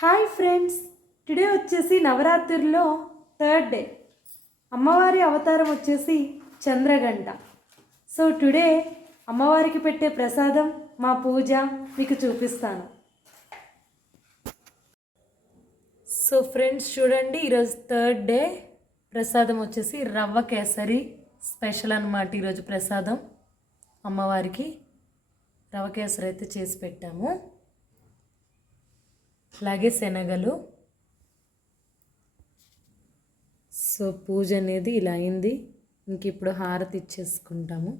Hi friends, today వచ్చేసి నవరాత్రుల్లో third day. అమ్మవారి అవతారం వచ్చేసి చంద్రగంట. సో టుడే అమ్మవారికి పెట్టే ప్రసాదం మా పూజ మీకు చూపిస్తాను. సో ఫ్రెండ్స్ చూడండి, ఈరోజు థర్డ్ డే. ప్రసాదం వచ్చేసి రవ్వ కేసరి స్పెషల్ అన్నమాట. ఈరోజు ప్రసాదం అమ్మవారికి రవ్వ కేసరి అయితే చేసి పెట్టాము. అలాగే శనగలు. సో పూజ అనేది ఇలా అయింది. ఇంక ఇప్పుడు హారతి ఇచ్చేసుకుంటాము.